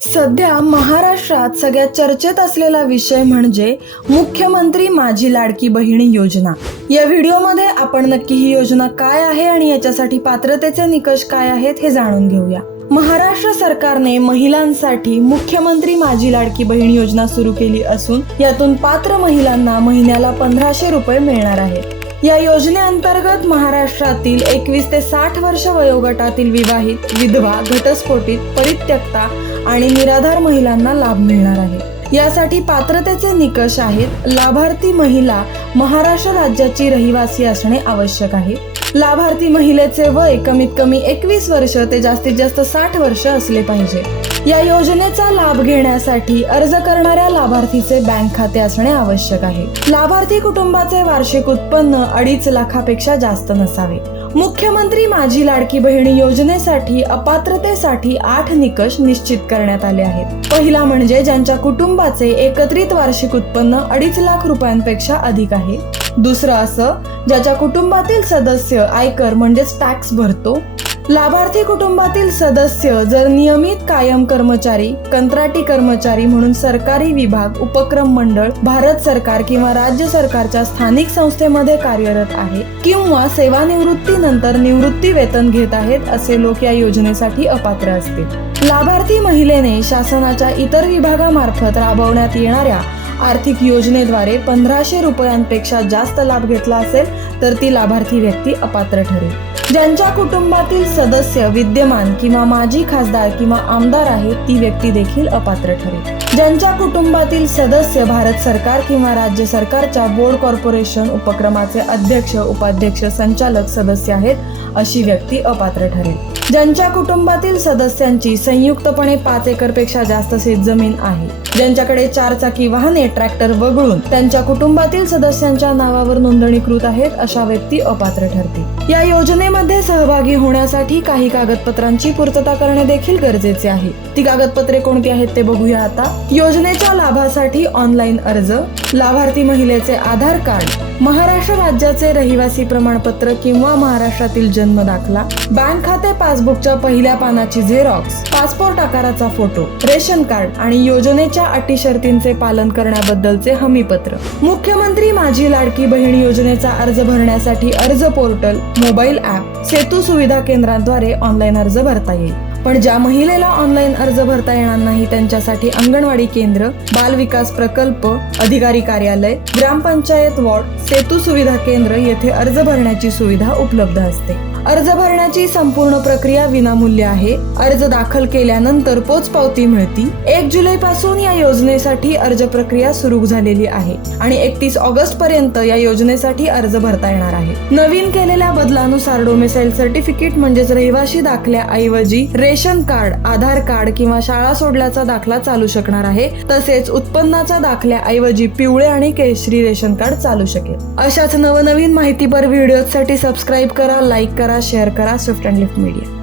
सध्या महाराष्ट्रात सगळ्यात चर्चेत असलेला विषय म्हणजे मुख्यमंत्री माझी लाडकी बहीण योजना। या व्हिडिओमध्ये आपण नक्की ही योजना काय आहे आणि याच्यासाठी पात्रतेचे निकष काय आहेत हे जाणून घेऊया। महाराष्ट्र सरकारने महिलांसाठी मुख्यमंत्री माझी लाडकी बहीण योजना सुरू केली असून यातून पात्र महिलांना महिन्याला 1500 रुपये मिळणार आहेत। या योजनेअंतर्गत महाराष्ट्रातील 21 ते 60 वर्ष वयोगटातील विवाहित, विधवा, घटस्फोटित, परित्यक्ता आणि निराधार महिलांना लाभ मिळणार आहे। यासाठी पात्रतेचे निकष आहेत: लाभार्थी महिला महाराष्ट्र राज्याची रहिवासी असणे आवश्यक आहे। लाभार्थी महिलेचे वय कमीत कमी 21 वर्ष ते जास्तीत जास्त 60 वर्ष असले पाहिजे। या योजनेचा लाभ घेण्यासाठी अर्ज करणाऱ्या लाभार्थीचे बँक खाते असणे आवश्यक आहे। लाभार्थी कुटुंबाचे वार्षिक उत्पन्न 2.5 लाखापेक्षा जास्त नसावे। मुख्यमंत्री माझी लाडकी बहीण योजनेसाठी अपात्रतेसाठी 8 निकष निश्चित करण्यात आले आहेत। पहिला म्हणजे ज्यांच्या कुटुंबाचे एकत्रित वार्षिक उत्पन्न 2.5 लाख रुपयांपेक्षा अधिक आहे। दुसरं असं ज्याच्या कुटुंबातील सदस्य आयकर म्हणजेच टॅक्स भरतो। लाभार्थी कुटुंबातील सदस्य जर नियमित कायम कर्मचारी, कंत्राटी कर्मचारी म्हणून सरकारी विभाग, उपक्रम मंडळ, भारत सरकार किंवा राज्य सरकारच्या स्थानिक संस्थेमध्ये कार्यरत आहे किंवा सेवानिवृत्तीनंतर निवृत्ती वेतन घेत आहेत असे लोक या योजनेसाठी अपात्र असतील। लाभार्थी महिलेने शासनाच्या इतर विभागामार्फत राबवण्यात येणाऱ्या आर्थिक योजनेद्वारे 1500 रुपयांपेक्षा जास्त लाभ घेतला असेल तर ती लाभार्थी व्यक्ती अपात्र ठरेल। ज्यांच्या कुटुंबातील सदस्य विद्यमान किंवा माजी खासदार किंवा आमदार आहे ती व्यक्ती देखील अपात्र ठरेल। ज्यांच्या कुटुंबातील सदस्य भारत सरकार किंवा राज्य सरकारच्या बोर्ड, कॉर्पोरेशन, उपक्रमाचे अध्यक्ष, उपाध्यक्ष, संचालक, सदस्य आहेत अशी व्यक्ती अपात्र ठरेल। ज्यांच्या कुटुंबातील सदस्यांची संयुक्तपणे 5 एकरपेक्षा जास्त शेतजमीन आहे। ज्यांच्याकडे 4 चाकी वाहने, ट्रॅक्टर वगळून त्यांच्या कुटुंबातील सदस्यांच्या नावावर नोंदणीकृत आहेत अशा व्यक्ती अपात्र ठरतील। या योजनेमध्ये सहभागी होण्यासाठी काही कागदपत्रांची पूर्तता करणे देखील गरजेचे आहे। ती कागदपत्रे कोणती आहेत ते बघूया आता। योजनेच्या लाभासाठी ऑनलाईन अर्ज, लाभार्थी महिलेचे आधार कार्ड, महाराष्ट्र राज्याचे रहिवासी प्रमाणपत्र किंवा महाराष्ट्रातील जन्म दाखला, बँक खाते पासबुकच्या पहिल्या पानाची झेरॉक्स, पासपोर्ट आकाराचा फोटो, रेशन कार्ड आणि योजनेच्या अटी शर्तींचे पालन करण्याबद्दलचे हमीपत्र। मुख्यमंत्री माझी लाडकी बहीण योजनेचा अर्ज भरण्यासाठी अर्ज पोर्टल, मोबाईल ॲप, सेतू सुविधा केंद्राद्वारे ऑनलाईन अर्ज भरता येईल। पण ज्या महिलेला ऑनलाईन अर्ज भरता येणार नाही त्यांच्यासाठी अंगणवाडी केंद्र, बाल विकास प्रकल्प अधिकारी कार्यालय, ग्रामपंचायत वॉर्ड, सेतू सुविधा केंद्र येथे अर्ज भरण्याची सुविधा उपलब्ध असते। अर्ज भरण्याची संपूर्ण प्रक्रिया विनामूल्य आहे। अर्ज दाखल केल्यानंतर पोचपावती मिळते। 1 जुलै पासून या योजनेसाठी अर्ज प्रक्रिया सुरू झालेली आहे आणि 31 ऑगस्ट पर्यंत या योजनेसाठी अर्ज भरता येणार आहे। नवीन केलेल्या बदलानुसार डोमेसाईल सर्टिफिकेट म्हणजेच रहिवासी दाखल्याऐवजी रेशन कार्ड, आधार कार्ड किंवा शाळा सोडल्याचा दाखला चालू शकणार आहे। तसेच उत्पन्नाचा दाखल्याऐवजी पिवळे आणि केशरी रेशन कार्ड चालू शकेल। अशाच नवनवीन माहितीपर व्हिडिओसाठी सबस्क्राईब करा, लाईक करा, शेअर करा स्विफ्ट अँड लिफ्ट मीडिया।